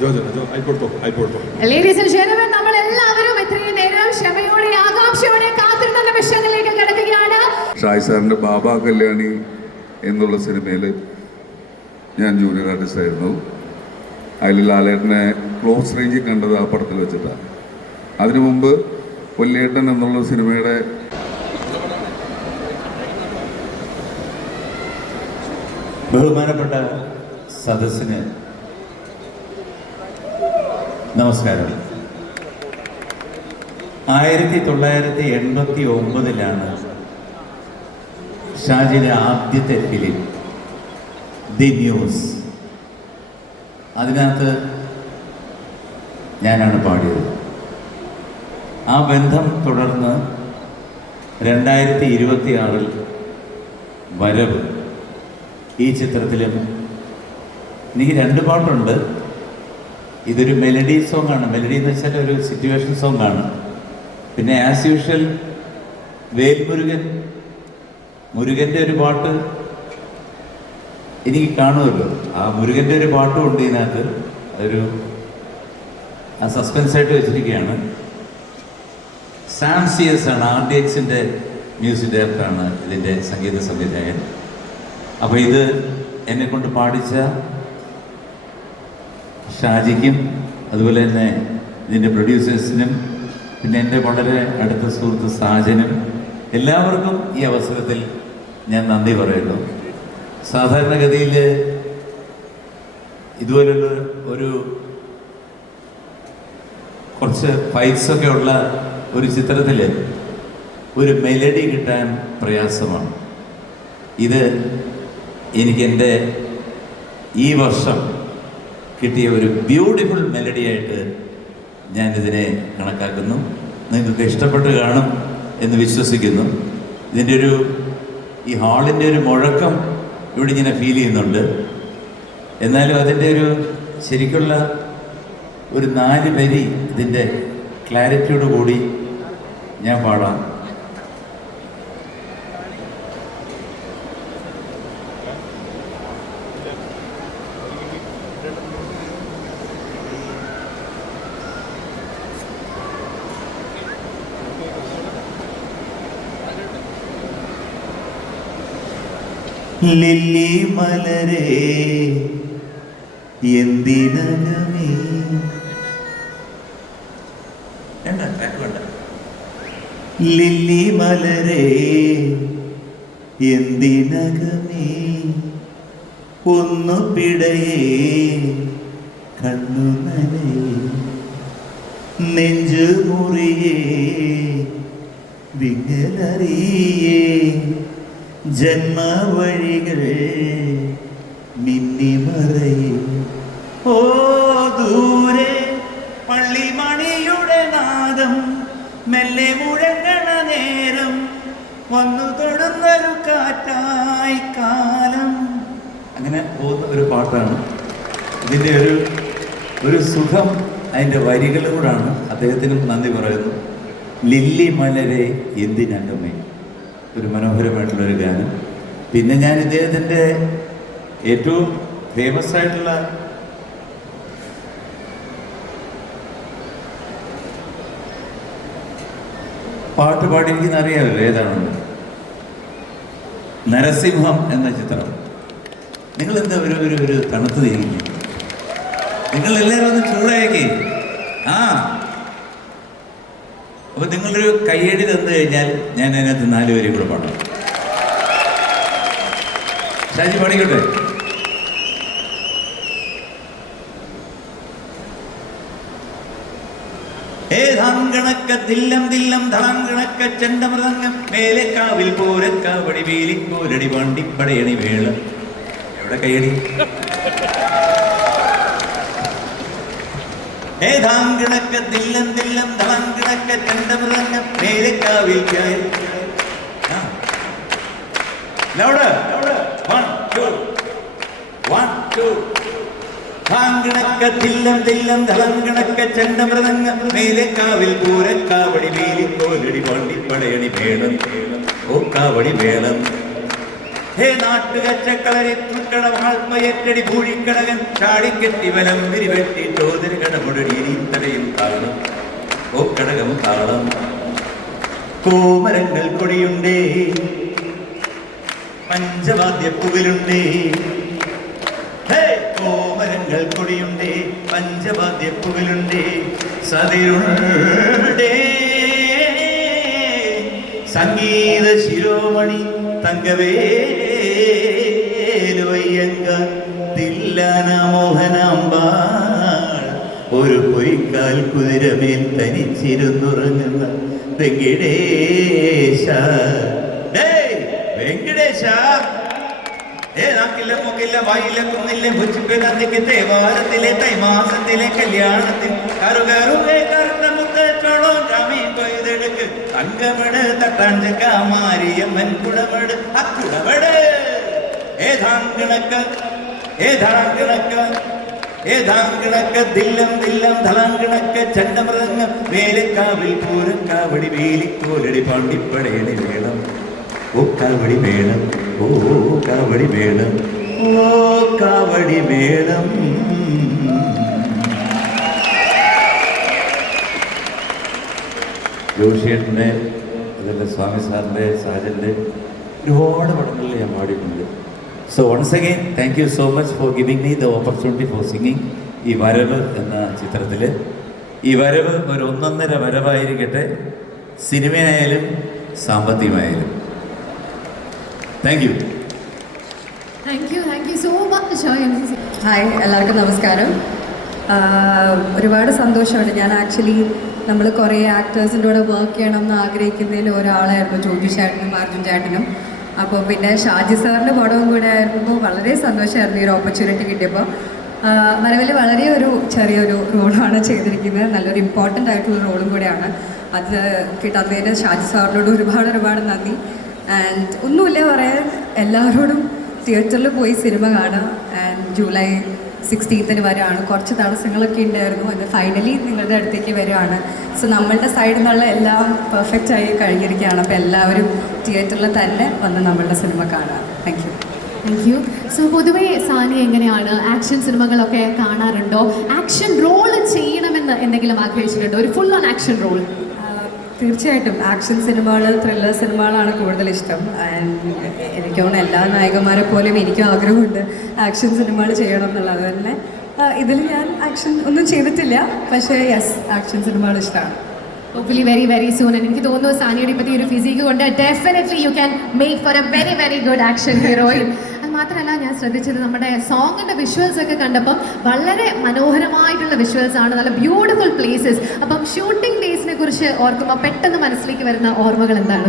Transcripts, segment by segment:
Ladies and gentlemen, നമ്മൾ എല്ലാവരും ഇത്രയും നേരം ക്ഷമയോടെ ആകാംക്ഷയോടെ കാത്തിരുന്ന നിമിഷങ്ങളിലേക്ക് കടക്കുകയാണ്. ഷായ് സാറിൻ്റെ ബാബാ കല്യാണി എന്നുള്ള സിനിമയിൽ ഞാൻ ജൂനിയർ ആർട്ടിസ്റ്റ് ആയിരുന്നു. അതിൽ ലാലേട്ടനെ ക്ലോസ് റേഞ്ചിൽ കണ്ടത് ആ പടത്തിൽ വെച്ചിട്ടാണ്. അതിനു മുമ്പ് വല്യേട്ടൻ എന്നുള്ള സിനിമയുടെ ബഹുമാനപ്പെട്ട സദസ്സിന് നമസ്കാരം. 1989 ഷാജിയുടെ ആദ്യത്തെ ഫിലിം ദി ന്യൂസ്. അതിനകത്ത് ഞാനാണ് പാടിയത്. ആ ബന്ധം തുടർന്ന് 2026 വരവ് ഈ ചിത്രത്തിലും എനിക്ക് 2 പാട്ടുണ്ട്. ഇതൊരു മെലഡി സോങ് ആണ്. മെലഡി എന്ന് വെച്ചാൽ ഒരു സിറ്റുവേഷൻ സോങ് ആണ്. പിന്നെ ആസ് യൂഷ്വൽ മുരുകൻ്റെ ഒരു പാട്ട് എനിക്ക് കാണുമല്ലോ. ആ മുരുകൻ്റെ ഒരു പാട്ടും ഉണ്ട് ഇതിനകത്ത്. അതൊരു ആ സസ്പെൻസായിട്ട് വെച്ചിരിക്കുകയാണ്. സാം CS ആണ്, RDXൻ്റെ മ്യൂസിക് ഡയറക്ടറാണ് ഇതിൻ്റെ സംഗീത സംവിധായകൻ. അപ്പോൾ ഇത് എന്നെക്കൊണ്ട് പാടിച്ച ഷാജിക്കും അതുപോലെ തന്നെ ഇതിൻ്റെ പ്രൊഡ്യൂസേഴ്സിനും പിന്നെ എൻ്റെ വളരെ അടുത്ത സുഹൃത്ത് സാജനും എല്ലാവർക്കും ഈ അവസരത്തിൽ ഞാൻ നന്ദി പറയുന്നു. സാധാരണഗതിയിൽ ഇതുപോലുള്ള ഒരു കുറച്ച് ഫൈറ്റ്സൊക്കെ ഉള്ള ഒരു ചിത്രത്തിൽ ഒരു മെലഡി കിട്ടാൻ പ്രയാസമാണ്. ഇത് എനിക്കെൻ്റെ ഈ വർഷം കിട്ടിയ ഒരു ബ്യൂട്ടിഫുൾ മെലഡിയായിട്ട് ഞാനിതിനെ കണക്കാക്കുന്നു. നിങ്ങൾക്ക് ഇഷ്ടപ്പെട്ട് കാണും എന്ന് വിശ്വസിക്കുന്നു. ഇതിൻ്റെ ഈ ഹാളിൻ്റെ ഒരു മുഴക്കം ഇവിടെ ഇങ്ങനെ ഫീൽ ചെയ്യുന്നുണ്ട്. എന്നാലും അതിൻ്റെ ശരിക്കുള്ള ഒരു 4 വരി ഇതിൻ്റെ ക്ലാരിറ്റിയോട് കൂടി ഞാൻ പാടാം. ലില്ലി മലരേ എന്തിനകമേ ലില്ലി മലരേ എന്തിനകമേ ഒന്നു പിടയേ കണ്ണു നനയേ നെഞ്ചു മുറിയേ വിങ്ങലറിയേ ജന്മവഴികൾ മിന്നിമറയേ. ഓ ദൂരെ പള്ളിമണിയുടെ നാദം മെല്ലെ മുഴങ്ങണ നേരം വന്നു തൊടുന്നൊരു കാറ്റായി കാലം. അങ്ങനെ പോകുന്ന ഒരു പാട്ടാണ്. ഇതിൻ്റെ ഒരു സുഖം അതിൻ്റെ വരികളിലൂടാണ്. അദ്ദേഹത്തിനും നന്ദി പറയുന്നു. ലില്ലി മലരെ എന്തിനകമേ, ഒരു മനോഹരമായിട്ടുള്ളൊരു ഗാനം. പിന്നെ ഞാൻ ഇദ്ദേഹത്തിൻ്റെ ഏറ്റവും ഫേമസ് ആയിട്ടുള്ള പാട്ട് പാടിയിരിക്കുന്ന അറിയാമല്ലോ ഏതാണെന്ന്. നരസിംഹം എന്ന ചിത്രം. നിങ്ങളെന്താ ഒരു തണുത്ത് തിരിഞ്ഞു? നിങ്ങളെല്ലാവരും ഒന്ന് ചൂടാക്കി. അപ്പോൾ നിങ്ങളൊരു കയ്യടി തന്നു കഴിഞ്ഞാൽ ഞാൻ അതിനകത്ത് 4 വരി കൂടെ പാടാം. ഷാജി പാടിക്കോട്ടെ. ഏതാങ്കണക്ക ദില്ലം ദില്ലം ധളങ്കണക്ക ചെണ്ടമൃതങ്ങം മേലക്കാവിൽ പോരക്കാവടി വേലിക്കോലടി വണ്ടിപ്പടയണി വേള. എവിടെ കയ്യടി? ഏതാങ്കണക്ക ദില്ലം ദില്ലം ധളങ്കണക്ക ചെണ്ടമൃതങ്ങം മേലക്കാവിൽ ില്ലം ദില്ലം ധളങ്കണക്ക ചെണ്ടമൃതങ്ങ മേലക്കാവിൽ പൂരക്കാവടി വേലിക്കോലടി വണ്ടിപ്പടയണി വേളം. ഓ കാവടി വേളം. ഹേ നാട്ടുകച്ചക്കളരെ പൂക്കട വാൾമയറ്റടി പൂഴിക്കടകൻ ചാടിക്കെട്ടി വലം വിരിവെട്ടി തോതിരി കടമുടടി തടയും താളം ഓ കടകം താളം കോമരങ്ങൾ കൊടിയുണ്ടേ പഞ്ചവാദ്യപ്പുവിലുണ്ടേ കോമരങ്ങൾ കൊടിയുണ്ടേ പഞ്ചവാദ്യപ്പുവിലുണ്ടേ സതിരുണ്ടേ സംഗീത ശിരോമണി തങ്കവേലുവയ്യങ്ക തില്ലാന മോഹനാമ്പാൾ ഒരു പൊയ്ക്കാൽ കുതിരമേൽ തനിച്ചിരുന്നുറങ്ങുന്ന വെങ്കിടേശ വെങ്കിടേശ നാക്കില്ല മൂക്കില്ല വായില്ല കുന്നില്ല ഭുജിപ്പിലെ തേവാരത്തിലെ തൈമാസത്തിലെ കല്യാണത്തിൽ കറുകറുകെ കറുത്ത മുത്തച്ചോളോ ജാമീൻ കൊയ്തെടുക്ക് തങ്കമട് തട്ടാഞ്ചക്ക മാരിയമ്മൻ കുടമട് അക്കുടമട് ഏതാങ്കിണക്ക് ഏതാങ്കിണക്ക് ഏതാങ്കിണക്ക് ദില്ലം ദില്ലം ധലാങ്കിണക്ക് ചണ്ടമൃതങ്ങ് വേലക്കാവിൽ പൂരക്കാവടി വേലിക്കോലടി പാണ്ടിപ്പടയണി വേണം ഓ കാവടി വേണം ഓ കാവടി വേണം ഓ കാവടി വേണം. ജോഷിയേട്ടൻ്റെ അതല്ല സ്വാമി സാറിൻ്റെ സാജൻ്റെ ഒരുപാട് പടങ്ങളിൽ ഞാൻ പാടിയിട്ടുണ്ട്. So once again thank you so much for giving me the opportunity for singing ഈ വരവ് എന്ന ചിത്രത്തിൽ. ഈ വരവ് ഒരു ഒന്നൊന്നര വരവായിരിക്കട്ടെ, സിനിമയായാലും സാമ്പത്തികമായാലും. Thank you. Thank you so much. Hi, എല്ലാവർക്കും നമസ്കാരം. ഒരുപാട് സന്തോഷമുണ്ട്. ഞാൻ ആക്ച്വലി നമ്മൾ കുറേ ആക്ടേഴ്സിൻ്റെ കൂടെ വർക്ക് ചെയ്യണം എന്ന് ആഗ്രഹിക്കുന്നതിൽ ഒരാളായിരുന്നു ജ്യോതി ചേട്ടനും അർജുൻ ചേട്ടനും. അപ്പോൾ പിന്നെ ഷാജി സാറിൻ്റെ പടവും കൂടെ ആയിരുന്നപ്പോൾ വളരെ സന്തോഷമായിരുന്നു ഈ ഒരു ഓപ്പർച്യൂണിറ്റി കിട്ടിയപ്പോൾ. വരവിൽ വളരെ ചെറിയൊരു റോളാണ് ചെയ്തിരിക്കുന്നത്, നല്ലൊരു ഇമ്പോർട്ടൻ്റ് ആയിട്ടുള്ള റോളും കൂടെയാണ്. അത് കിട്ടാത്തതിന് ഷാജി സാറിനോട് ഒരുപാട് നന്ദി. ആൻഡ് ഒന്നുമില്ല പറയാൻ, എല്ലാവരോടും തിയേറ്ററിൽ പോയി സിനിമ കാണുക. ആൻഡ് ജൂലൈ 16 വരെയാണ്. കുറച്ച് തടസ്സങ്ങളൊക്കെ ഉണ്ടായിരുന്നു, അത് ഫൈനലി നിങ്ങളുടെ അടുത്തേക്ക് വരികയാണ്. സോ നമ്മളുടെ സൈഡിൽ നിന്നുള്ള എല്ലാം പെർഫെക്റ്റ് ആയി കഴിഞ്ഞിരിക്കുകയാണ്. അപ്പോൾ എല്ലാവരും തിയേറ്ററിൽ തന്നെ വന്ന് നമ്മളുടെ സിനിമ കാണുക. Thank you. സോ പൊതുവേ സാനി എങ്ങനെയാണ് ആക്ഷൻ സിനിമകളൊക്കെ കാണാറുണ്ടോ? ആക്ഷൻ റോൾ ചെയ്യണമെന്ന് എന്തെങ്കിലും ആഗ്രഹിച്ചിട്ടുണ്ടോ? ഒരു ഫുൾ ഓൺ ആക്ഷൻ റോൾ? തീർച്ചയായിട്ടും ആക്ഷൻ സിനിമകൾ, ത്രില്ലർ സിനിമകളാണ് കൂടുതൽ ഇഷ്ടം. ആൻഡ് എനിക്ക് തോന്നുന്നു എല്ലാ നായകന്മാരെ പോലെയും എനിക്കും ആഗ്രഹമുണ്ട് ആക്ഷൻ സിനിമകൾ ചെയ്യണം എന്നുള്ളത്. തന്നെ ഇതിൽ ഞാൻ ആക്ഷൻ ഒന്നും ചെയ്തിട്ടില്ല, പക്ഷേ യെസ്, ആക്ഷൻ സിനിമകൾ ഇഷ്ടമാണ്. Hopefully very very soon. എനിക്ക് തോന്നുന്നു സാനിയുടെ ഇപ്പോഴത്തെ ഒരു ഫിസിക്ക് കൊണ്ട് definitely you can make for a very very good action heroine. അത് മാത്രമല്ല, ഞാൻ ശ്രദ്ധിച്ചത് നമ്മുടെ സോങ്ങിൻ്റെ വിഷ്വൽസ് ഒക്കെ കണ്ടപ്പം വളരെ മനോഹരമായിട്ടുള്ള വിഷ്വൽസ് ആണ്, നല്ല ബ്യൂട്ടിഫുൾ പ്ലേസസ്. അപ്പം ഷൂട്ടിംഗ് ഡേയ്സിനെ കുറിച്ച് ഓർക്കുമ്പോൾ പെട്ടെന്ന് മനസ്സിലേക്ക് വരുന്ന ഓർമ്മകൾ എന്താണ്?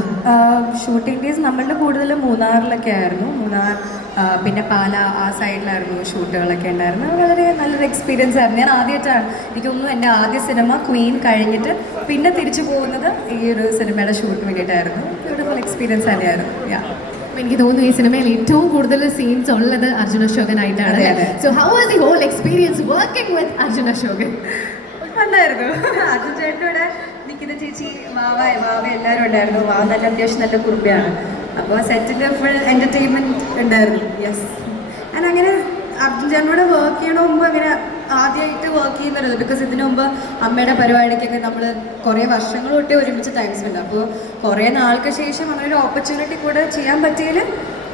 ഷൂട്ടിംഗ് ഡേയ്സ് നമ്മളുടെ കൂടുതലും മൂന്നാറിലൊക്കെ ആയിരുന്നു. മൂന്നാർ, പിന്നെ പാല, ആ സൈഡിലായിരുന്നു ഷൂട്ടുകളൊക്കെ ഉണ്ടായിരുന്നു. വളരെ നല്ലൊരു എക്സ്പീരിയൻസ് ആയിരുന്നു. ഞാൻ ആദ്യമായിട്ടാണ്, എനിക്കൊന്നും എൻ്റെ ആദ്യ സിനിമ ക്വീൻ കഴിഞ്ഞിട്ട് പിന്നെ തിരിച്ചു പോകുന്നത് ഈ ഒരു സിനിമയുടെ ഷൂട്ട് വേണ്ടിയിട്ടായിരുന്നു. ബ്യൂട്ടിഫുൾ എക്സ്പീരിയൻസ് തന്നെയായിരുന്നു. എനിക്ക് തോന്നുന്നു ഈ സിനിമയിൽ ഏറ്റവും കൂടുതൽ സീൻസ് ഉള്ളത് അർജുൻ അശോകനായിട്ടാണ്. So how was the whole experience working with Arjun Ashokan? നന്നായിരുന്നു. അർജുൻ ചേട്ടനോട് നിൽക്കുന്ന ചേച്ചി, വാവ എല്ലാവരും ഉണ്ടായിരുന്നു. വാവ നല്ല അത്യാവശ്യം നല്ല കുറുമ്പയാണ്. അപ്പോൾ സെറ്റിൽ ഫുൾ എൻ്റർടൈൻമെൻറ്റ് ഉണ്ടായിരുന്നു. യെസ്. ഞാൻ അങ്ങനെ അർജുൻ ചേട്ടനോട് വർക്ക് ചെയ്യണ മുമ്പ് അങ്ങനെ ആദ്യമായിട്ട് വർക്ക് ചെയ്യുന്നത്, ബിക്കോസ് ഇതിനു മുമ്പ് അമ്മയുടെ പരിപാടിക്കൊക്കെ നമ്മൾ കുറേ വർഷങ്ങൾ തൊട്ടേ ഒരുമിച്ച് ടൈം സ്പെൻഡ്. അപ്പോൾ കുറേ നാൾക്ക് ശേഷം അങ്ങനെ ഒരു ഓപ്പർച്യൂണിറ്റി കൂടെ ചെയ്യാൻ പറ്റിയതിൽ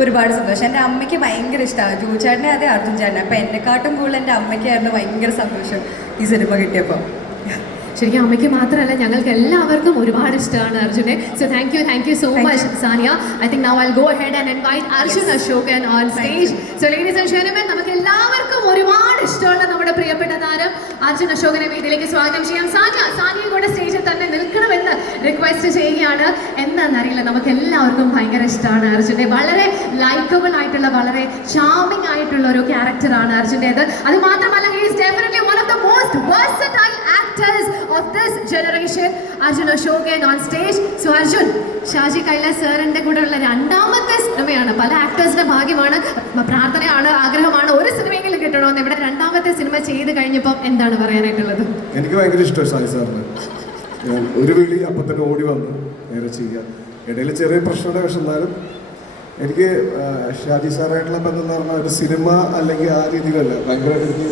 ഒരുപാട് സന്തോഷം. എൻ്റെ അമ്മയ്ക്ക് ഭയങ്കര ഇഷ്ടമാണ് ജോജു ചേട്ടനെ, അതെ അർജുൻ ചേട്ടനെ. അപ്പോൾ എന്നെക്കാട്ടും കൂടുതൽ എൻ്റെ അമ്മയ്ക്കായിരുന്നു ഭയങ്കര സന്തോഷം ഈ സിനിമ കിട്ടിയപ്പോൾ. ശരിക്കും അമ്മയ്ക്ക് മാത്രമല്ല, ഞങ്ങൾക്ക് എല്ലാവർക്കും ഒരുപാട് ഇഷ്ടമാണ് അർജുനെ. So thank you so much Saniya. I think now I'll go ahead and invite Arjun Ashokan on stage. So ladies and gentlemen, നമുക്ക് എല്ലാവർക്കും ഒരുപാട് ഇഷ്ടമുള്ള നമ്മുടെ പ്രിയപ്പെട്ട താരം അർജുൻ അശോകനെ വേദിയിലേക്ക് സ്വാഗതം ചെയ്യാം. സാനിയ കൂടെ സ്റ്റേജിൽ തന്നെ നിൽക്കണമെന്ന് റിക്വസ്റ്റ് ചെയ്യുകയാണ്. എന്താണെന്നറിയില്ല, നമുക്ക് എല്ലാവർക്കും ഭയങ്കര ഇഷ്ടമാണ് അർജുനെ. വളരെ ലൈക്കബിൾ ആയിട്ടുള്ള, വളരെ ചാമിങ് ആയിട്ടുള്ള ഒരു ക്യാരക്ടറാണ് അർജുൻ്റേത്. അത് മാത്രമല്ല, he is definitely one of the most versatile actors of this generation. Arjun Ashokan on stage. So Arjun, Shaji Kailas സാറിൻ്റെ കൂടെ ഉള്ള രണ്ടാമത്തെ സിനിമയാണ്. പല ആക്ടേഴ്സിൻ്റെ ഭാഗ്യമാണ്, പ്രാർത്ഥനയാണ്, ആഗ്രഹമാണ് ഒരു സിനിമയെങ്കിലും കിട്ടണമെന്ന്. ഇവിടെ രണ്ടാമത്തെ സിനിമ ചെയ്ത് കഴിഞ്ഞപ്പോൾ എന്താണ് പറയാനായിട്ടുള്ളത്? എനിക്ക് ഭയങ്കര ഇഷ്ടമാണ് ഷാജി സാറിന്. ഒരു വിളി അപ്പം തന്നെ ഓടി വന്ന് നേരെ ചെയ്യുക. ഇടയിൽ ചെറിയ പ്രശ്നമുണ്ട്, പക്ഷെ എന്നാലും എനിക്ക് ഷാജി സാറായിട്ടുള്ള ബന്ധം എന്ന് പറഞ്ഞാൽ ഒരു സിനിമ അല്ലെങ്കിൽ ആ രീതിയിലല്ല, എനിക്ക്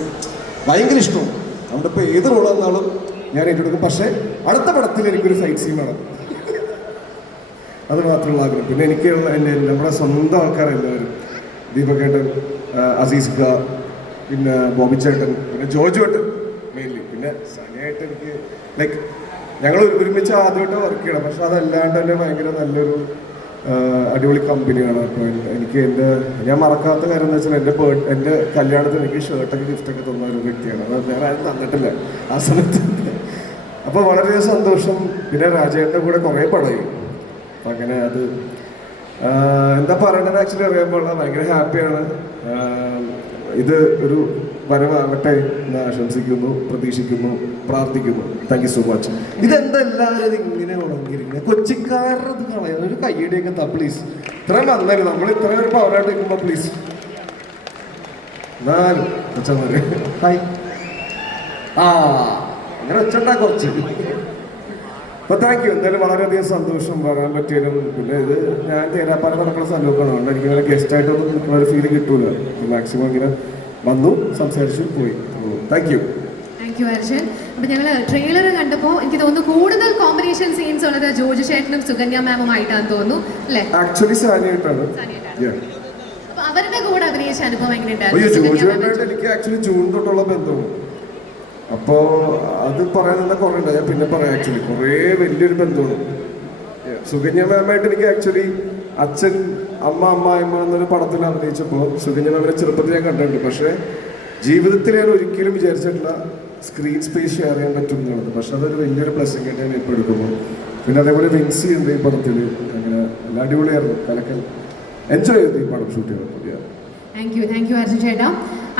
ഭയങ്കര ഇഷ്ടമാണ്. അതുകൊണ്ട് ഇപ്പോൾ ഏത് റോൾ വന്നാലും ഞാൻ ഏറ്റെടുക്കും. പക്ഷേ അടുത്ത പടത്തിൽ എനിക്കൊരു ഫൈറ്റ് സീൻ വേണം, അത് മാത്രമുള്ള ആഗ്രഹം. പിന്നെ എനിക്ക് നമ്മുടെ സ്വന്തം ആൾക്കാരെല്ലാവരും, ദീപകേട്ടൻ, അസീസ് ഖ, പിന്നെ ബോബി ചേട്ടൻ, പിന്നെ ജോജു ഏട്ടൻ മെയിൻലി, പിന്നെ സനിയായിട്ട് എനിക്ക് ലൈക്ക് ഞങ്ങൾ ഒരുമിച്ച് ആദ്യമായിട്ട് വർക്ക് ചെയ്യണം. പക്ഷെ അതല്ലാണ്ട് തന്നെ ഭയങ്കര നല്ലൊരു അടിപൊളി കമ്പനിയാണ്. അപ്പോൾ എനിക്ക് ഞാൻ മറക്കാത്ത കാര്യം എന്ന് വെച്ചാൽ എൻ്റെ കല്യാണത്തിന് എനിക്ക് ഷർട്ടൊക്കെ ഗിഫ്റ്റൊക്കെ തന്ന ഒരു വ്യക്തിയാണ്. അത് വേറെ ആരും തന്നിട്ടില്ല ആ സമയത്ത്. അപ്പോൾ വളരെ സന്തോഷം. പിന്നെ രാജേട്ടൻ്റെ കൂടെ കുറേ പടമായി. അപ്പം അങ്ങനെ അത് എന്താ പറയണത് ആക്ച്വലി അറിയാൻ ഭയങ്കര ഹാപ്പിയാണ്. ഇത് ഒരു വരവാകട്ടെ എന്ന് ആശംസിക്കുന്നു, പ്രതീക്ഷിക്കുന്നു, പ്രാർത്ഥിക്കുന്നു. Thank you so much. ഇതെന്താ എല്ലാവരും ഇങ്ങനെ ഉണങ്ങിയിരിക്കുന്നത്? കൊച്ചിക്കാരുടെ അത് കളയാൻ ഒരു കയ്യടിയൊക്കെ താ പ്ലീസ്. ഇത്രയും നന്നായിരുന്നു, നമ്മൾ ഇത്രയും ഒരു പവറായിട്ട് നിൽക്കുമ്പോൾ പ്ലീസ്. എന്നാലും കൊച്ചന്മാര് ഹായ് അങ്ങനെ വെച്ചിട്ടാ കുറച്ച്. അപ്പോൾ താങ്ക് യു. എന്തായാലും വളരെയധികം സന്തോഷം വരാൻ പറ്റിയാലും. പിന്നെ ഇത് ഞാൻ തേരാപ്പാല നടക്കുന്ന സ്ഥലമൊക്കെ ഉണ്ട്, എനിക്ക് ഇങ്ങനെ ഗസ്റ്റായിട്ടൊന്നും നിൽക്കുന്ന ഒരു ഫീൽ കിട്ടൂല. മാക്സിമം ഇങ്ങനെ വന്നു, സംസാരിച്ചു, പോയി. Thank you. Thank U Arjun. അപ്പോൾ ഞങ്ങൾ ട്രെയിലർ കണ്ടപ്പോൾ എനിക്ക് തോന്നുന്നു കൂടുതൽ കോമ്പിനേഷൻ സീൻസ് ഉള്ളത് ജോജു ചേട്ടനും സുകന്യ മാമുമായിട്ടാണെന്ന് തോന്നുന്നു അല്ലേ? ആക്ച്വലി സാനിയായിട്ടാണ്. അപ്പോൾ അവരുടെ കൂടെ അഭിനയിച്ച അനുഭവം അയ്യോ, എങ്ങനെയുണ്ടായിരുന്നു? ജോജുവായിട്ട് എനിക്ക് ആക്ച്വലി ജൂൺ തൊട്ടുള്ള ബന്ധമാണ്. അപ്പോൾ അത് പറയാൻ തന്നെ കുറേ ഉണ്ട്, ഞാൻ പിന്നെ പറയാം. ആക്ച്വലി കുറേ വലിയൊരു ബന്ധമാണ്. സുകന്യ മാമായിട്ട് എനിക്ക് ആക്ച്വലി അച്ഛൻ അമ്മ അമ്മായിമ്മ എന്നൊരു പടത്തിൽ അഭിനയിച്ചപ്പോൾ സുകന്യ മാമിനെ ചെറുപ്പത്തിൽ ഞാൻ കണ്ടിട്ടുണ്ട്. പക്ഷേ ജീവിതത്തിൽ ഞാൻ ഒരിക്കലും വിചാരിച്ചിട്ടില്ല സ്ക്രീൻ സ്പേസ് ഷെയർ ചെയ്യാൻ പറ്റും എന്നുള്ളത്. പക്ഷെ അതൊരു വലിയൊരു ബ്ലെസ്സിങ് ആയിട്ട് ഞാൻ ഇപ്പോൾ എടുക്കുമ്പോൾ. പിന്നെ അതേപോലെ വിൻസി ഉണ്ട് ഈ പടത്തിൽ. അങ്ങനെ എല്ലാം അടിപൊളിയായിരുന്നു. കലക്കൽ എൻജോയ് ചെയ്തു ഈ പടം ഷൂട്ട് ചെയ്തപ്പോൾ. താങ്ക് യു അർജുൻ ചേട്ടാ.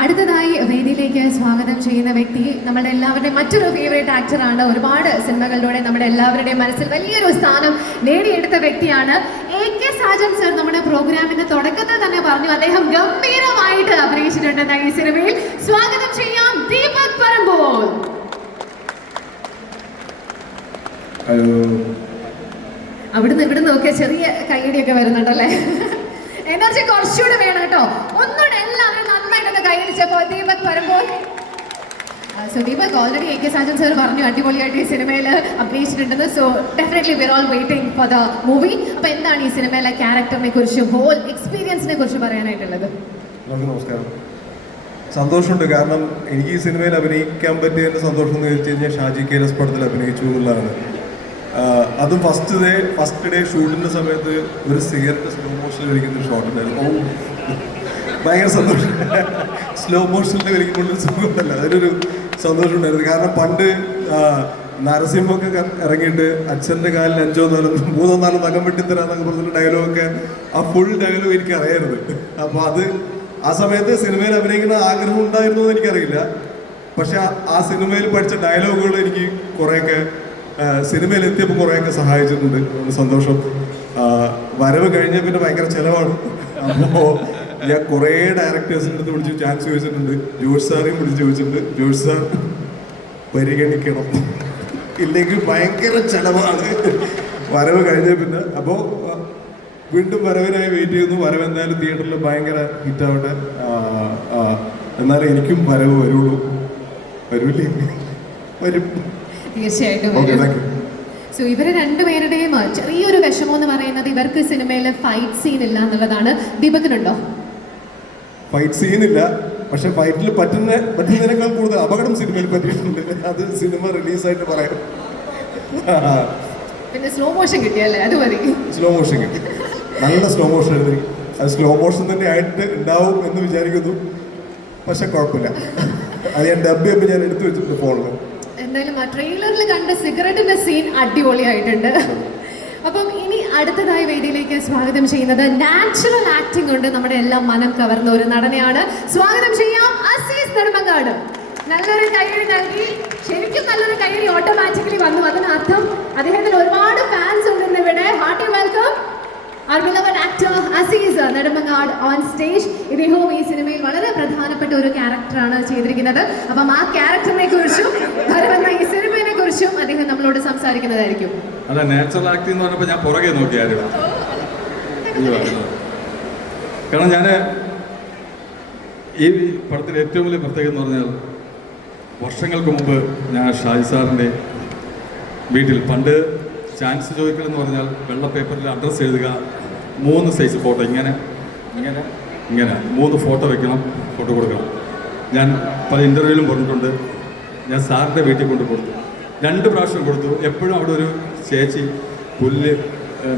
അടുത്തതായി വേദിയിലേക്ക് സ്വാഗതം ചെയ്യുന്ന വ്യക്തി നമ്മുടെ എല്ലാവരുടെയും മറ്റൊരു ഫേവറേറ്റ് ആക്ടറാണ്. ഒരുപാട് സിനിമകളിലൂടെ നമ്മുടെ എല്ലാവരുടെയും മനസ്സിൽ വലിയൊരു സ്ഥാനം നേടിയെടുത്ത വ്യക്തിയാണ് AK സാജൻ സർ. നമ്മുടെ പ്രോഗ്രാമിന്റെ തുടക്കത്തിൽ തന്നെ പറഞ്ഞു അദ്ദേഹം ഗംഭീരമായിട്ട് അഭിനയിച്ചിട്ടുണ്ട് ഈ സിനിമയിൽ. സ്വാഗതം ചെയ്യാം ദീപക് പറമ്പോൾ. അവിടുന്ന് ഒക്കെ ചെറിയ കയ്യടിയൊക്കെ വരുന്നുണ്ടല്ലേ? എനർജി കുറച്ചുകൂടെ വേണം കേട്ടോ. ഒന്നുകൂടെ എല്ലാവരും നന്നായിട്ടൊന്ന് കൈയടിച്ചപ്പോൾ ദീപക് പറയുമ്പോൾ. So Deepak already AK Sajan sir പറഞ്ഞു അടിപൊളിയായിട്ട് ഈ സിനിമയിൽ അഭിനയിച്ചിട്ടുണ്ടെന്ന്. So definitely we are all waiting for the movie. അപ്പോൾ എന്താണ് ഈ സിനിമയിലെ ക്യാരക്ടറിനെ കുറിച്ചും ഹോൾ എക്സ്പീരിയൻസിനെ കുറിച്ച് പറയാനായിട്ടുള്ളത്? എല്ലാവർക്കും നമസ്കാരം. സന്തോഷമുണ്ട്, കാരണം എനിക്ക് ഈ സിനിമയിൽ അഭിനയിക്കാൻ പറ്റിയതിൻ്റെ സന്തോഷം എന്ന് വെച്ച് കഴിഞ്ഞാൽ ഷാജി KLS പടത്തിൽ അഭിനയിച്ചു എന്നുള്ളതാണ്. അതും ഫസ്റ്റ് ഡേ ഷൂട്ടിൻ്റെ സമയത്ത് ഒരു സിഗരറ്റ് സ്ലോ മോഷനിൽ വലിക്കുന്നൊരു ഷോട്ട് ഉണ്ടായിരുന്നു. ഭയങ്കര സന്തോഷം. സ്ലോ മോഷനിൽ വലിക്കുമ്പോഴൊരു സുഖമുണ്ടല്ല, അതിനൊരു സന്തോഷം ഉണ്ടായിരുന്നു. കാരണം പണ്ട് നരസിംഹമൊക്കെ ഇറങ്ങിയിട്ട് അച്ഛൻ്റെ കാലിൽ 5 4 3 4 നഖം വെട്ടിത്തരാന്നൊക്കെ പറഞ്ഞിട്ട് ഡയലോഗൊക്കെ ആ ഫുൾ ഡയലോഗ് എനിക്ക് അറിയായിരുന്നു. അപ്പോൾ അത് ആ സമയത്ത് സിനിമയിൽ അഭിനയിക്കുന്ന ആഗ്രഹം ഉണ്ടായിരുന്നു എന്ന് എനിക്കറിയില്ല. പക്ഷെ ആ സിനിമയിൽ പഠിച്ച ഡയലോഗുകൾ എനിക്ക് കുറേയൊക്കെ സിനിമയിൽ എത്തിയപ്പോൾ കുറേയൊക്കെ സഹായിച്ചിട്ടുണ്ട്. സന്തോഷം. വരവ് കഴിഞ്ഞ പിന്നെ ഭയങ്കര ചിലവാണ്. അപ്പോൾ ഞാൻ കുറേ ഡയറക്ടേഴ്സിൻ്റെ അടുത്ത് വിളിച്ച് ചാൻസ് ചോദിച്ചിട്ടുണ്ട്. ജോഷ് സാറേയും വിളിച്ച് ചോദിച്ചിട്ടുണ്ട്. ജോഷ് സാർ പരിഗണിക്കണം, ഇല്ലെങ്കിൽ ഭയങ്കര ചിലവാണ് വരവ് കഴിഞ്ഞ പിന്നെ. അപ്പോൾ വീണ്ടും വരവിനായി വെയിറ്റ് ചെയ്യുന്നു. വരവ് എന്തായാലും തിയേറ്ററിൽ ഭയങ്കര ഹിറ്റാവട്ടെ. എന്നാലും എനിക്കും വരവ് വരുള്ളൂ. വരൂല്ലേ? വരും തീർച്ചയായിട്ടും. സോ ഇവരെ രണ്ടുപേരുടെയും ചെറിയൊരു വിഷമം എന്ന് പറയുന്നത് ഇവർക്ക് സിനിമയിൽ ഫൈറ്റ് സീൻ ഇല്ല എന്നുള്ളതാണ്. ദീപകിനുണ്ടോ? ഫൈറ്റ് സീൻ ഇല്ല, പക്ഷെ ഫൈറ്റിൽ പറ്റുന്നതിനേക്കാൾ കൂടുതൽ അപകടം സിനിമയിൽ പറ്റിയിട്ടുണ്ട്. അത് സിനിമ റിലീസായിട്ട് പറയാം. പിന്നെ സ്ലോ മോഷൻ കിട്ടിയല്ലേ, അത് മതി. സ്ലോ മോഷൻ കിട്ടി, നല്ല സ്ലോ മോഷൻ ആയിരുന്നു. അത് സ്ലോ മോഷൻ തന്നെ ആയിട്ട് ഉണ്ടാവും എന്ന് വിചാരിക്കുന്നു. പക്ഷെ കുഴപ്പമില്ല, അത് ഞാൻ ഡബ് ചെയ്യുമ്പോൾ ഞാൻ എടുത്തു വെച്ചിട്ടുണ്ട് ഫോണിൽ. എന്തായാലും ആ ട്രെയിലറിൽ കണ്ട സിഗരറ്റിന്റെ സീൻ അടിപൊളിയായിട്ടുണ്ട്. അപ്പം ഇനി അടുത്തതായി വേദിയിലേക്ക് സ്വാഗതം ചെയ്യുന്നത് നാച്ചുറൽ ആക്ടിംഗ് കൊണ്ട് നമ്മുടെ എല്ലാം മനം കവർന്ന ഒരു നടനെയാണ്. സ്വാഗതം ചെയ്യാം അസീസ് നെടുമങ്ങാട്. നല്ലൊരു കയ്യടി നൽകി. ശരിക്കും നല്ലൊരു കയ്യടി ഓട്ടോമാറ്റിക്കലി വന്നു. അതിനർത്ഥം അദ്ദേഹത്തിന് ഒരുപാട് ഫാൻസ് ഉണ്ട് ഇവിടെ. Hearty welcome our beloved actor Azees Nedumangad on stage. ഇദ്ദേഹവും ഈ സിനിമയിൽ വളരെ പ്രധാനപ്പെട്ട ഒരു ക്യാരക്ടറാണ് ചെയ്തിരിക്കുന്നത്. അപ്പം ആ ക്യാരക്ടറിനെ കുറിച്ചും വരുന്ന ഈ സിനിമയെ കുറിച്ചും അദ്ദേഹം നമ്മളോട് സംസാരിക്കുന്നതായിരിക്കും. അല്ല, നാച്ചുറൽ ആക്ടിംഗ് എന്ന് പറഞ്ഞപ്പോൾ ഞാൻ പുറകെ നോക്കിയായിരുന്നു. കാരണം ഞാൻ ഈ പടത്തിൽ ഏറ്റവും വലിയ പ്രത്യേകത എന്ന് പറഞ്ഞാൽ വർഷങ്ങൾക്ക് മുമ്പ് ഞാൻ ഷാജി സാറിൻ്റെ വീട്ടിൽ പണ്ട് ചാൻസ് ചോദിക്കലെന്ന് പറഞ്ഞാൽ വെള്ള പേപ്പറിൽ അഡ്രസ്സ് എഴുതുക, 3 സൈസ് ഫോട്ടോ, ഇങ്ങനെ 3 ഫോട്ടോ വെക്കണം, ഫോട്ടോ കൊടുക്കണം. ഞാൻ പല ഇൻ്റർവ്യൂവിലും പറഞ്ഞിട്ടുണ്ട്. ഞാൻ സാറിൻ്റെ വീട്ടിൽ കൊണ്ട് കൊടുത്തു, 2 പ്രാവശ്യം കൊടുത്തു. എപ്പോഴും അവിടെ ഒരു ചേച്ചി പുല്ല്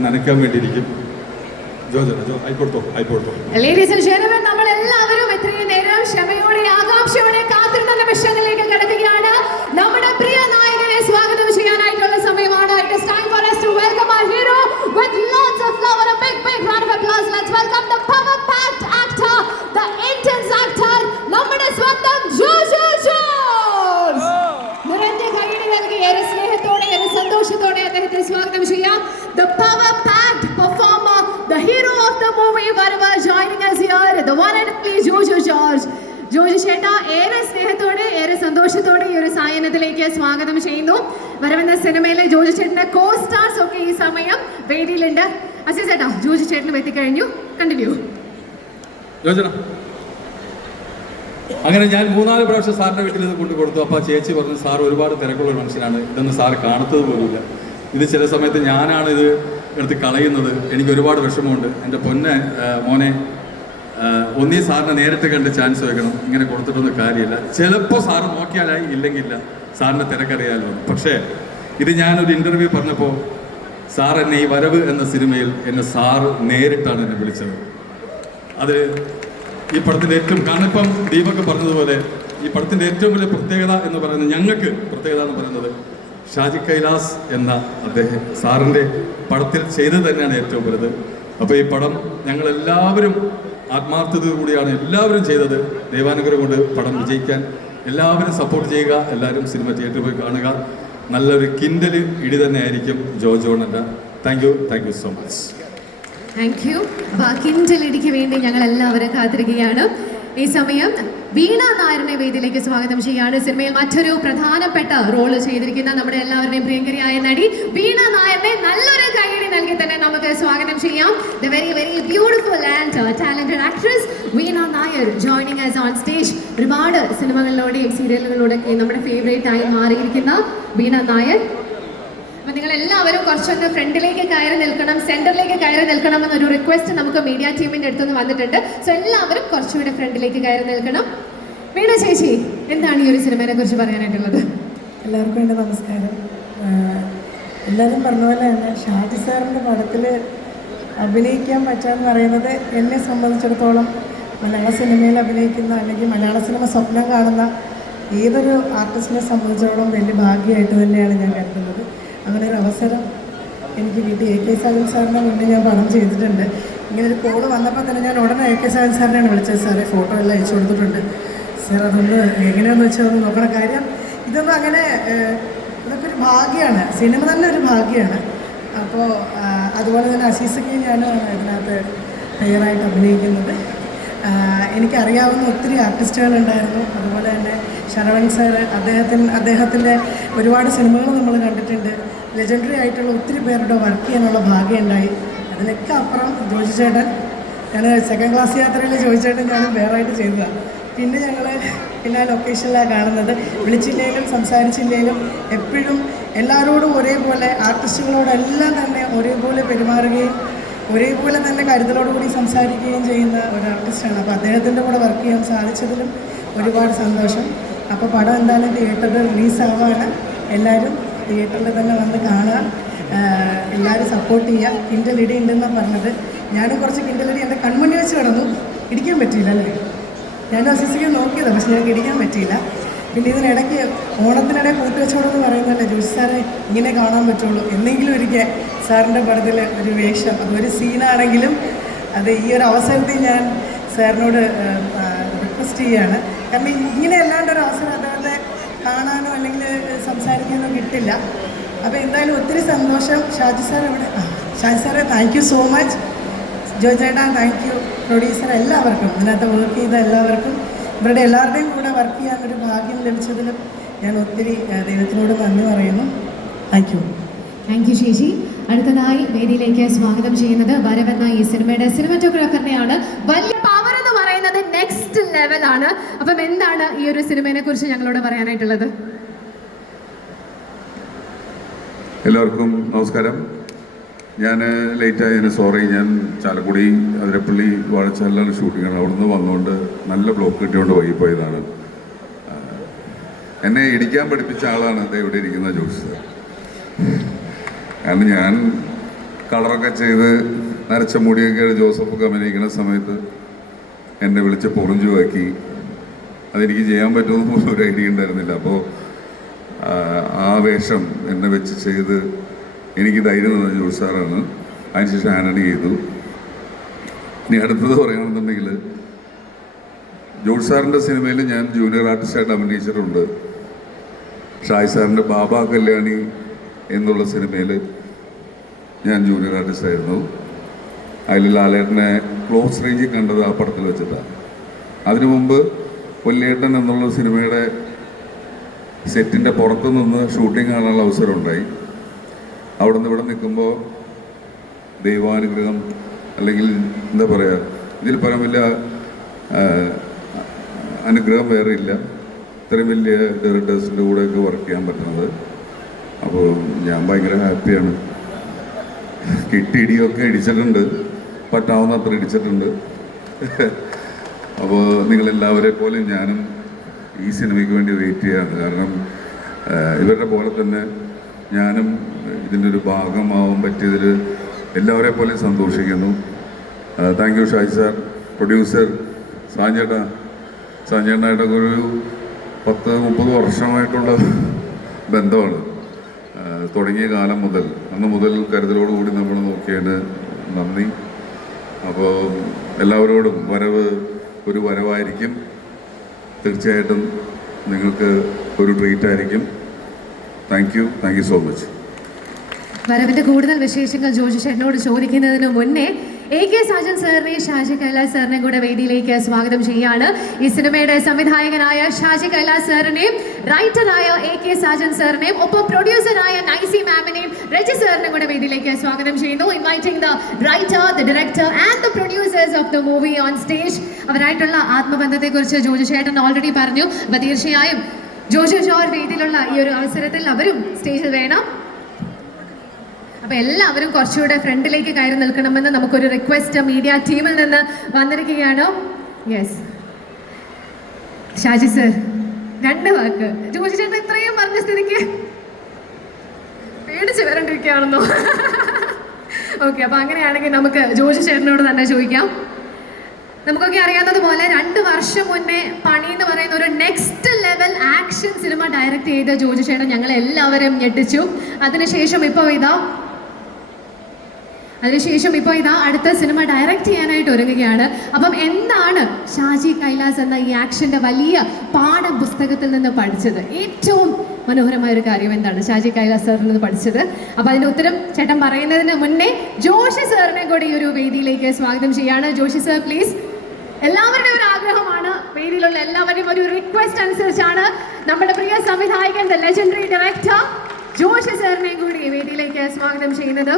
നനയ്ക്കാൻ വേണ്ടിയിരിക്കും. ആയിക്കോട്ടോ. Ladies and gentlemen, നമ്മൾ എല്ലാവരും ഇത്രയും നേരം ക്ഷമയോടെ ആകാംക്ഷയോടെ കാത്തിരുന്ന നിമിഷങ്ങളിലേക്ക് കടക്കുകയാണ്. നമ്മുടെ പ്രിയ നായകനെ സ്വാഗതം ചെയ്യാനായിട്ടുള്ള സമയമാണ്. It is time for us to welcome our hero with lots of love and a big round of applause. Let's welcome the power-packed actor, the intense actor, നമ്മുടെ സ്വന്തം ജോജോ ജോർജ്. നിറഞ്ഞ കൈയ്യടി നൽകി ഏറെ സ്നേഹത്തോടെ ഏറെ സന്തോഷത്തോടെ അദ്ദേഹത്തെ സ്വാഗതം ചെയ്യാം. The power-packed performer, the hero of the movie Varavu, joining us here, the one and only Jojo George. Joji ചേട്ടാ, ഏറെ സ്നേഹത്തോടെ ഏറെ സന്തോഷത്തോടെ ഈ ഒരു സായനത്തിലേക്ക് സ്വാഗതം ചെയ്യുന്നു. വരവെന്ന സിനിമയിലെ ജോജി ചേട്ടന്റെ കോ സ്റ്റാർസ് ഒക്കെ ഈ സമയം വേദിയിലുണ്ട്. അച്ഛൻ ചേട്ടാ, ജോജി ചേട്ടനും എത്തിക്കഴിഞ്ഞു. കണ്ടിന്യൂ. അങ്ങനെ ഞാൻ 3-4 പ്രാവശ്യം സാറിൻ്റെ വീട്ടിൽ ഇത് കൊണ്ടു കൊടുത്തു. അപ്പോൾ ചേച്ചി പറഞ്ഞു, സാർ ഒരുപാട് തിരക്കുള്ള ഒരു മനുഷ്യനാണ്, ഇതൊന്നും സാർ കാണത്തത് പോലുമില്ല. ഇത് ചില സമയത്ത് ഞാനാണ് ഇത് എടുത്ത് കളയുന്നത്, എനിക്ക് ഒരുപാട് വിഷമമുണ്ട്. എൻ്റെ മോനെ ഒന്നീ സാറിനെ നേരിട്ട് കണ്ട് ചാൻസ് വെക്കണം, ഇങ്ങനെ കൊടുത്തിട്ടൊന്നും കാര്യമില്ല. ചിലപ്പോൾ സാറ് നോക്കിയാലായി, ഇല്ലെങ്കില്ല, സാറിൻ്റെ തിരക്കറിയാലോ. പക്ഷേ ഇത് ഞാനൊരു ഇൻ്റർവ്യൂ പറഞ്ഞപ്പോൾ സാർ എന്നെ ഈ വരവ് എന്ന സിനിമയിൽ എന്നെ സാറ് നേരിട്ടാണ് എന്നെ വിളിച്ചത്. അത് ഈ പടത്തിൻ്റെ ഏറ്റവും, കാരണം ഇപ്പം ദീപക് പറഞ്ഞതുപോലെ ഈ പടത്തിൻ്റെ ഏറ്റവും വലിയ പ്രത്യേകത എന്ന് പറയുന്നത്, ഞങ്ങൾക്ക് പ്രത്യേകത എന്ന് പറയുന്നത് ഷാജി കൈലാസ് എന്ന അദ്ദേഹം സാറിൻ്റെ പടത്തിൽ ചെയ്തത് തന്നെയാണ് ഏറ്റവും വലുത്. അപ്പോൾ ഈ പടം ഞങ്ങളെല്ലാവരും ആത്മാർത്ഥതയോടുകൂടിയാണ് എല്ലാവരും ചെയ്തത്. ദൈവാനുഗ്രഹം കൊണ്ട് പടം വിജയിക്കാൻ എല്ലാവരും സപ്പോർട്ട് ചെയ്യുക. എല്ലാവരും സിനിമ തിയേറ്ററിൽ പോയി കാണുക. നല്ലൊരു കിൻഡൽ ഇടി തന്നെ ആയിരിക്കും ജോജോണൻ്റെ. Thank you so much. Thank you. കിൻഡലിടിക്ക് വേണ്ടി ഞങ്ങൾ എല്ലാവരും കാത്തിരിക്കുകയാണ്. ഈ സമയം വീണ നായരനെ വേദിയിലേക്ക് സ്വാഗതം ചെയ്യാണ്. സിനിമയിൽ മറ്റൊരു പ്രധാനപ്പെട്ട റോള് ചെയ്തിരിക്കുന്ന നമ്മുടെ എല്ലാവരുടെയും പ്രിയങ്കരിയായ നടി വീണ നായരനെ നല്ലൊരു കൈയ്യടി നൽകി തന്നെ നമുക്ക് സ്വാഗതം ചെയ്യാം. The very beautiful and talented actress Veena Nair joining as on stage. ഒരുപാട് സിനിമകളിലൂടെയും സീരിയലുകളിലൂടെയൊക്കെ നമ്മുടെ ഫേവറേറ്റ് ആയി മാറിയിരിക്കുന്ന വീണ നായർ. അപ്പം നിങ്ങൾ എല്ലാവരും കുറച്ചൊന്ന് ഫ്രണ്ടിലേക്ക് കയറി നിൽക്കണം, സെന്ററിലേക്ക് കയറി നിൽക്കണം എന്നൊരു റിക്വസ്റ്റ് നമുക്ക് മീഡിയ ടീമിൻ്റെ അടുത്തുനിന്ന് വന്നിട്ടുണ്ട്. സോ എല്ലാവരും കുറച്ചുകൂടെ ഫ്രണ്ടിലേക്ക് കയറി നിൽക്കണം. വീണ ചേച്ചി, എന്താണ് ഈ ഒരു സിനിമയെ കുറിച്ച് പറയാനായിട്ടുള്ളത്? എല്ലാവർക്കും എൻ്റെ നമസ്കാരം. എല്ലാവരും പറഞ്ഞ പോലെ തന്നെ ഷാജി സാറിൻ്റെ പടത്തിൽ അഭിനയിക്കാൻ പറ്റുകയെന്ന് പറയുന്നത് എന്നെ സംബന്ധിച്ചിടത്തോളം മലയാള സിനിമയിൽ അഭിനയിക്കുന്ന അല്ലെങ്കിൽ മലയാള സിനിമ സ്വപ്നം കാണുന്ന ഏതൊരു ആർട്ടിസ്റ്റിനെ സംബന്ധിച്ചിടത്തോളം വലിയ ഭാഗ്യമായിട്ട് തന്നെയാണ് ഞാൻ കരുതുന്നത്. അങ്ങനെ ഒരു അവസരം എനിക്ക് കിട്ടി. AK സാജൻ സാറിനെ മുന്നേ ഞാൻ പടം ചെയ്തിട്ടുണ്ട്. ഇങ്ങനെ ഒരു കോള് വന്നപ്പോൾ തന്നെ ഞാൻ ഉടനെ AK സാജൻ സാറിനെയാണ് വിളിച്ചത്. സാറേ, ഫോട്ടോ എല്ലാം അയച്ചു കൊടുത്തിട്ടുണ്ട് സാർ, അതൊന്ന് എങ്ങനെയാണെന്ന് വെച്ചാൽ ഒന്ന് നോക്കണം. കാര്യം ഇതൊന്നും അങ്ങനെ ഇതൊക്കെ ഒരു ഭാഗ്യമാണ്, സിനിമ തന്നെ ഒരു ഭാഗ്യമാണ്. അപ്പോൾ അതുപോലെ തന്നെ അസീസയ്ക്ക് ഞാനാണ് ഇതിനകത്ത് ക്ലിയറായിട്ട് അഭിനയിക്കുന്നത്. എനിക്കറിയാവുന്ന ഒത്തിരി ആർട്ടിസ്റ്റുകളുണ്ടായിരുന്നു. അതുപോലെ തന്നെ ശരവൺ സാറ്, അദ്ദേഹത്തിൻ്റെ ഒരുപാട് സിനിമകൾ നമ്മൾ കണ്ടിട്ടുണ്ട്. ലെജൻഡറി ആയിട്ടുള്ള ഒത്തിരി പേരുടെ വർക്ക് ചെയ്യാനുള്ള ഭാഗ്യം ഉണ്ടായി. അതിനൊക്കെ അപ്പുറം ജോജി ചേട്ടൻ, ഞാൻ 2nd ക്ലാസ് യാത്രയിൽ ജോജി ചേട്ടൻ ഞാനും വേറായിട്ട് ചെയ്തതാണ്. പിന്നെ പിന്നെ ലൊക്കേഷനിലാണ് കാണുന്നത്. വിളിച്ചില്ലെങ്കിലും സംസാരിച്ചില്ലെങ്കിലും എപ്പോഴും എല്ലാവരോടും ഒരേപോലെ, ആർട്ടിസ്റ്റുകളോടെല്ലാം തന്നെ ഒരേപോലെ പെരുമാറുകയും ഒരേപോലെ തന്നെ കരുതലോടുകൂടി സംസാരിക്കുകയും ചെയ്യുന്ന ഒരു ആർട്ടിസ്റ്റാണ്. അപ്പോൾ അദ്ദേഹത്തിൻ്റെ കൂടെ വർക്ക് ചെയ്യാൻ സാധിച്ചതിലും ഒരുപാട് സന്തോഷം. അപ്പോൾ പടം എന്തായാലും തിയേറ്ററിൽ റിലീസാവാണ്. എല്ലാവരും തിയേറ്ററിൽ തന്നെ വന്ന് കാണുക, എല്ലാവരും സപ്പോർട്ട് ചെയ്യുക. കിൻഡലിടി ഉണ്ടെന്നാണ് പറഞ്ഞത്. ഞാനും കുറച്ച് കിൻഡലിടി എൻ്റെ കൺമുന്നിൽ വെച്ച് കിടന്നു, ഇടിക്കാൻ പറ്റിയില്ല അല്ലേ. ഞാനും അസിസിക്ക് നോക്കിയതാണ്, പക്ഷെ ഞങ്ങൾക്ക് ഇടിക്കാൻ പറ്റിയില്ല. പിന്നെ ഇതിനിടയ്ക്ക് ഓണത്തിനിടെ കൂട്ടുവെച്ചോടെന്ന് പറയുന്നതല്ലേ ജോഷി സാറെ, ഇങ്ങനെ കാണാൻ പറ്റുള്ളൂ. എന്തെങ്കിലും ഒരിക്കൽ സാറിൻ്റെ പടത്തിൽ ഒരു വേഷം, അതൊരു സീനാണെങ്കിലും അത് ഈ ഒരു അവസരത്തിൽ ഞാൻ സാറിനോട് റിക്വസ്റ്റ് ചെയ്യുകയാണ്. കാരണം ഇങ്ങനെ അല്ലാണ്ടൊരു അവസരം അദ്ദേഹത്തെ കാണാനോ അല്ലെങ്കിൽ സംസാരിക്കാനോ കിട്ടില്ല. അപ്പോൾ എന്തായാലും ഒത്തിരി സന്തോഷം. ഷാജി സാർ ഇവിടെ, ഷാജി സാറെ thank you so much. Joji ചേട്ടാ താങ്ക് യു. പ്രൊഡ്യൂസർ എല്ലാവർക്കും, ഇതിനകത്ത് വർക്ക് ചെയ്ത എല്ലാവർക്കും, ഇവരുടെ എല്ലാവരുടെയും കൂടെ വർക്ക് ചെയ്യാനൊരു ഭാഗ്യം ലഭിച്ചതിലും ഞാൻ ഒത്തിരി ദൈവത്തിനോട് നന്ദി പറയുന്നു. Thank you. താങ്ക് യു ശേഷി. അടുത്തതായി വേദിയിലേക്ക് സ്വാഗതം ചെയ്യുന്നത് വരവെന്ന ഈ സിനിമയുടെ സിനിമാറ്റോഗ്രാഫറിനെയാണ്. വലിയ പവർ എന്ന് പറയുന്നത് നെക്സ്റ്റ് ലെവലാണ്. അപ്പം എന്താണ് ഈ ഒരു സിനിമയെ കുറിച്ച് ഞങ്ങളോട് പറയാനായിട്ടുള്ളത്? എല്ലാവർക്കും നമസ്കാരം. ഞാൻ ലേറ്റായതിന് സോറി. ഞാൻ ചാലക്കുടി അതിരപ്പള്ളി വാഴച്ചാലിലാണ് ഷൂട്ടിങ്ങാണ്. അവിടുന്ന് വന്നുകൊണ്ട് നല്ല ബ്ലോക്ക് കിട്ടിയോണ്ട് വൈകിപ്പോയതാണ്. എന്നെ ഇടിക്കാൻ പഠിപ്പിച്ച ആളാണ് ഇവിടെ ഇരിക്കുന്ന ജോഷി സാർ. കാരണം ഞാൻ കളറൊക്കെ ചെയ്ത് നരച്ച മുടിയൊക്കെ ജോസഫ് അഭിനയിക്കുന്ന സമയത്ത് എന്നെ വിളിച്ച് പൊറിഞ്ചുവാക്കി. അതെനിക്ക് ചെയ്യാൻ പറ്റുമെന്ന് പോലും ഒരു ഐഡിയ ഉണ്ടായിരുന്നില്ല. അപ്പോൾ ആ വേഷം എന്നെ വെച്ച് ചെയ്ത് എനിക്ക് ധൈര്യം തന്ന ജോഷി സാറാണ്. അതിനുശേഷം ആന്റണി ചെയ്തു. ഇനി അടുത്തത് പറയുകയാണെന്നുണ്ടെങ്കിൽ ജോഷി സാറിൻ്റെ സിനിമയിൽ ഞാൻ ജൂനിയർ ആർട്ടിസ്റ്റായിട്ട് അഭിനയിച്ചിട്ടുണ്ട്. ഷായ് സാറിൻ്റെ ബാബാ കല്യാണി എന്നുള്ള സിനിമയിൽ ഞാൻ ജൂനിയർ ആർട്ടിസ്റ്റായിരുന്നു. അതിൽ ലാലേട്ടനെ ക്ലോസ് റേഞ്ചിൽ കണ്ടത് ആ പടത്തിൽ വെച്ചിട്ടാണ്. അതിനു മുമ്പ് കൊല്ലേട്ടൻ എന്നുള്ള സിനിമയുടെ സെറ്റിൻ്റെ പുറത്തു നിന്ന് ഷൂട്ടിംഗ് കാണാനുള്ള അവസരം ഉണ്ടായി. അവിടെ നിന്ന് ഇവിടെ നിൽക്കുമ്പോൾ ദൈവാനുഗ്രഹം അല്ലെങ്കിൽ എന്താ പറയുക, ഇതിൽ പരം വലിയ അനുഗ്രഹം വേറെ ഇല്ല. ഇത്രയും വലിയ ഡയറക്ടേഴ്സിൻ്റെ കൂടെയൊക്കെ വർക്ക് ചെയ്യാൻ പറ്റുന്നത്. അപ്പോൾ ഞാൻ ഭയങ്കര ഹാപ്പിയാണ്. ഇടിയൊക്കെ ഇടിച്ചിട്ടുണ്ട്, പറ്റാവുന്ന അത്ര ഇടിച്ചിട്ടുണ്ട്. അപ്പോൾ നിങ്ങളെല്ലാവരെ പോലെ ഞാനും ഈ സിനിമയ്ക്ക് വേണ്ടി വെയിറ്റ് ചെയ്യാണ്. കാരണം ഇവരുടെ പോലെ തന്നെ ഞാനും ഇതിൻ്റെ ഒരു ഭാഗമാവാൻ പറ്റിയതിൽ എല്ലാവരെ പോലെയും സന്തോഷിക്കുന്നു. Thank you Shaji sir, producer സാഞ്ചേട്ടനായിട്ടൊക്കെ ഒരു 10-30 വർഷമായിട്ടുള്ള ബന്ധമാണ്. തുടങ്ങിയ കാലം മുതൽ അന്ന് മുതൽ കരുതലോടുകൂടി നമ്മൾ നോക്കിയതിന് നന്ദി. അപ്പോൾ എല്ലാവരോടും വരവ് ഒരു വരവായിരിക്കും. തീർച്ചയായിട്ടും നിങ്ങൾക്ക് ഒരു ട്രീറ്റ് ആയിരിക്കും. Thank you so much. വരവിന്റെ കൂടുതൽ വിശേഷങ്ങൾ ജോഷി ചേട്ടനോട് ചോദിക്കുന്നതിന് മുന്നേ AK സാജൻ സാറിനെ ഷാജി കൈലാസ് സാറിനെ കൂടെ വേദിയിലേക്ക് സ്വാഗതം ചെയ്യാണ്. ഈ സിനിമയുടെ സംവിധായകനായ ഷാജി കൈലാസ് സാറിനെയും റൈറ്ററായ AK സാജൻ സാറിനെയും ഒപ്പം പ്രൊഡ്യൂസറായ നൈസി മാമിനെയും രജി സാറിനെ കൂടെ വേദിയിലേക്ക് സ്വാഗതം ചെയ്യുന്നു. Inviting the writer, the director and the producers of the movie on stage. അവരായിട്ടുള്ള ആത്മബന്ധത്തെക്കുറിച്ച് ജോജി ചേട്ടൻ ഓൾറെഡി പറഞ്ഞു. അപ്പോൾ തീർച്ചയായും ജോജു ജോർ വേദിയിലുള്ള ഈ ഒരു അവസരത്തിൽ അവരും സ്റ്റേജിൽ വേണം. അപ്പോൾ എല്ലാവരും കുറച്ചുകൂടെ ഫ്രണ്ടിലേക്ക് കയറി നിൽക്കണമെന്ന് നമുക്കൊരു റിക്വസ്റ്റ് മീഡിയ ടീമിൽ നിന്ന് വന്നിരിക്കുകയാണ്. യെസ് ഷാജി സർ, 2 വാക്ക്. ജോജി ചേട്ടൻ ഇത്രയും പറഞ്ഞ സ്ഥിതിക്ക് പേടിച്ച് വരണ്ടിരിക്കുകയാണെന്നോ? ഓക്കെ, അപ്പോൾ അങ്ങനെയാണെങ്കിൽ നമുക്ക് ജോജി ചേട്ടനോട് തന്നെ ചോദിക്കാം. നമുക്കൊക്കെ അറിയാവുന്നതുപോലെ 2 വർഷം മുന്നേ പണി എന്ന് പറയുന്ന ഒരു next level action cinema direct ചെയ്ത ജോജി ചേട്ടൻ ഞങ്ങളെല്ലാവരും ഞെട്ടിച്ചു. അതിനുശേഷം ഇപ്പോൾ ഇതാ അടുത്ത സിനിമ ഡയറക്റ്റ് ചെയ്യാനായിട്ട് ഒരുങ്ങുകയാണ്. അപ്പം എന്താണ് ഷാജി കൈലാസ് എന്ന ഈ ആക്ഷൻ്റെ വലിയ പാഠപുസ്തകത്തിൽ നിന്ന് പഠിച്ചത്? ഏറ്റവും മനോഹരമായ ഒരു കാര്യം എന്താണ് ഷാജി കൈലാസ് സാറിൽ നിന്ന് പഠിച്ചത്? അപ്പോൾ അതിൻ്റെ ഉത്തരം ചേട്ടൻ പറയുന്നതിന് മുന്നേ ജോഷി സാറിനെ കൂടി ഈ ഒരു വേദിയിലേക്ക് സ്വാഗതം ചെയ്യാണ്. Joshi sir please. എല്ലാവരുടെയും ഒരു ആഗ്രഹമാണ്, വേദിയിലുള്ള എല്ലാവരുടെയും ഒരു റിക്വസ്റ്റ് അനുസരിച്ചാണ് നമ്മുടെ പ്രിയ സംവിധായകൻ, ദ ലെജൻഡറി ഡയറക്ടർ ജോഷി സാറിനെയും കൂടി വേദിയിലേക്ക് സ്വാഗതം ചെയ്യുന്നത്.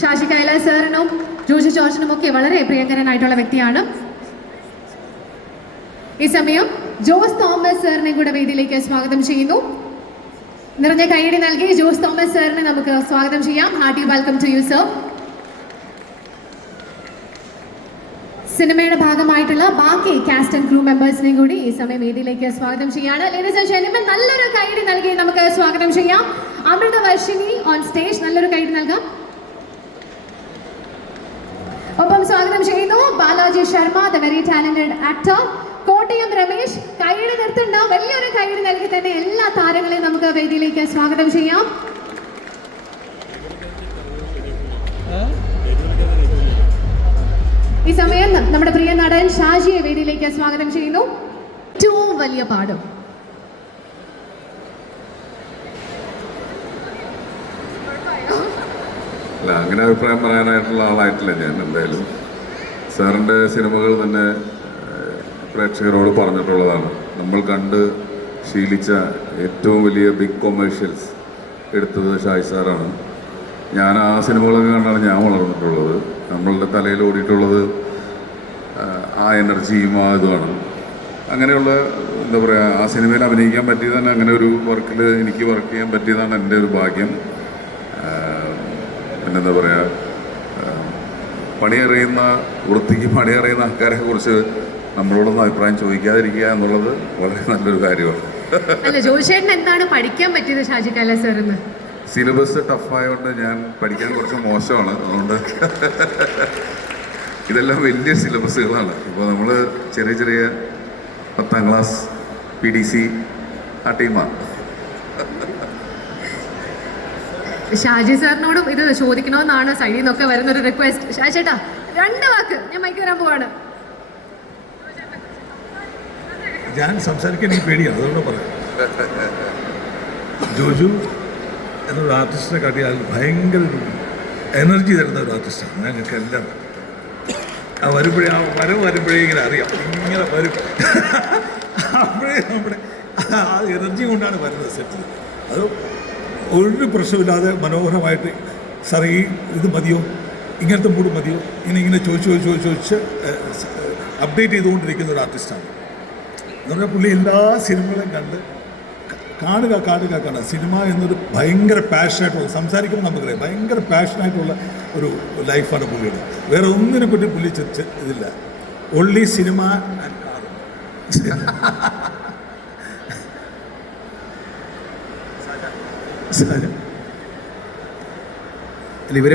ഷാജി കൈലാസ് സാറിനും ജോഷി ജോർജിനും ഒക്കെ വളരെ പ്രിയങ്കരനായിട്ടുള്ള വ്യക്തിയാണ്. ഈ സമയം ജോസ് തോമസ് സാറിനെ കൂടെ വേദിയിലേക്ക് സ്വാഗതം ചെയ്യുന്നു. നിറഞ്ഞ കൈയടി നൽകി ജോസ് തോമസ് സാറിനെ നമുക്ക് സ്വാഗതം ചെയ്യാം. Hearty welcome to you sir. സിനിമയുടെ ഭാഗമായിട്ടുള്ള ബാക്കി കാസ്റ്റ് ആൻഡ് ക്രൂ മെമ്പേഴ്സിനെയും കൂടി ഈ സമയം വേദിയിലേക്ക് സ്വാഗതം ചെയ്യാണ്. ലേഡീസ് ആൻഡ് ജെന്റിൽമെൻ, നല്ലൊരു കൈയടി നൽകി നമുക്ക് സ്വാഗതം ചെയ്യാം. അമൃതവർഷിനി ഓൺ സ്റ്റേജ്, നല്ലൊരു കൈയടി നൽകാം. ഒപ്പം സ്വാഗതം ചെയ്യുന്നു Balaji Sharma, the very talented actor. Kottayam Ramesh, കൈയടി നിർത്തണ്ട, വലിയൊരു കൈയടി നൽകി തന്നെ എല്ലാ താരങ്ങളെയും നമുക്ക് വേദിയിലേക്ക് സ്വാഗതം ചെയ്യാം. ഈ സമയം നമ്മുടെ പ്രിയ നടൻ ഷാജിയെ വേദിയിലേക്ക് സ്വാഗതം ചെയ്യുന്നു. ഏറ്റവും വലിയ പാഠം അല്ല, അങ്ങനെ അഭിപ്രായം പറയാനായിട്ടുള്ള ആളായിട്ടില്ല ഞാൻ. എന്തായാലും സാറിൻ്റെ സിനിമകൾ തന്നെ പ്രേക്ഷകരോട് പറഞ്ഞിട്ടുള്ളതാണ്. നമ്മൾ കണ്ട് ശീലിച്ച ഏറ്റവും വലിയ ബിഗ് കൊമേഴ്ഷ്യൽസ് എടുത്തത് ഷാജി സാറാണ്. ഞാൻ ആ സിനിമകളൊക്കെ കണ്ടാണ് ഞാൻ വളർന്നിട്ടുള്ളത്. നമ്മളുടെ തലയിൽ ഓടിയിട്ടുള്ളത് ആ എനർജിയും ആ ഇതുമാണ്. അങ്ങനെയുള്ള എന്താ പറയുക, ആ സിനിമയിൽ അഭിനയിക്കാൻ പറ്റിയത് തന്നെ അങ്ങനെ ഒരു വർക്കിൽ എനിക്ക് വർക്ക് ചെയ്യാൻ പറ്റിയതാണ് എൻ്റെ ഒരു ഭാഗ്യം. പിന്നെന്താ പറയുക, പണിയറിയുന്ന വൃത്തിക്ക് പണിയറിയുന്ന ആൾക്കാരെ കുറിച്ച് നമ്മളോടൊന്നും അഭിപ്രായം ചോദിക്കാതിരിക്കുക എന്നുള്ളത് വളരെ നല്ലൊരു കാര്യമാണ്. അല്ല, ജോയിച്ചേട്ടൻ എന്താണ് പഠിക്കാൻ പറ്റിയത് ഷാജി കൈലാസ് സാറിന്ന്? സിലബസ് ടഫായതുകൊണ്ട് ഞാൻ പഠിക്കാൻ കുറച്ച് മോശമാണ്. അതുകൊണ്ട് ഇതെല്ലാം വലിയ സിലബസുകളാണ്. ഇപ്പോൾ നമ്മൾ ചെറിയ ചെറിയ 10ാം ക്ലാസ് PDC ആ ടീമാണ്. ഷാജി സാറിനോടും ഇത് ചോദിക്കണമെന്നാണ് സൈഡിൽ നിന്നൊക്കെ വരുന്നൊരു റിക്വസ്റ്റ്. ഷാജി ചേട്ടാ 2 വാക്ക്, ഞാൻ മൈക്ക് വരാൻ പോവാണ്. ഞാൻ സംസാരിക്കാൻ എനിക്ക് പേടിയാണ്, അതുകൊണ്ട് പറയാം. ജോജു എന്നൊരു ആർട്ടിസ്റ്റിനെ കാട്ടിയാൽ ഭയങ്കര ഒരു എനർജി തരുന്ന ഒരു ആർട്ടിസ്റ്റാണ്. ഞങ്ങൾക്ക് എല്ലാം ആ വരവ് വരുമ്പോഴേ ഇങ്ങനെ അറിയാം, ഇങ്ങനെ വരും. അപ്പോഴേ നമ്മുടെ ആ എനർജി കൊണ്ടാണ് വരുന്നത് സെറ്റിൽ. അത് ഒരു പ്രശ്നമില്ലാതെ മനോഹരമായിട്ട് സാർ ഇത് മതിയോ, ഇങ്ങനത്തെ മൂഡ് മതിയോ, ഇങ്ങനെ ചോദിച്ച് അപ്ഡേറ്റ് ചെയ്തുകൊണ്ടിരിക്കുന്ന ഒരു ആർട്ടിസ്റ്റാണ്. എന്ന് പറഞ്ഞാൽ പുള്ളി എല്ലാ സിനിമകളും കണ്ട് കാണുക. സിനിമ എന്നൊരു ഭയങ്കര പാഷനായിട്ടുള്ള, സംസാരിക്കുമ്പോൾ നമുക്കറിയാം ഭയങ്കര പാഷനായിട്ടുള്ള ഒരു ലൈഫാണ് പുള്ളിയുടെ. വേറെ ഒന്നിനെ പറ്റി പുള്ളി ഇതില്ല, ഓൺലി സിനിമ ആൻഡ് കാർ. ഇവർ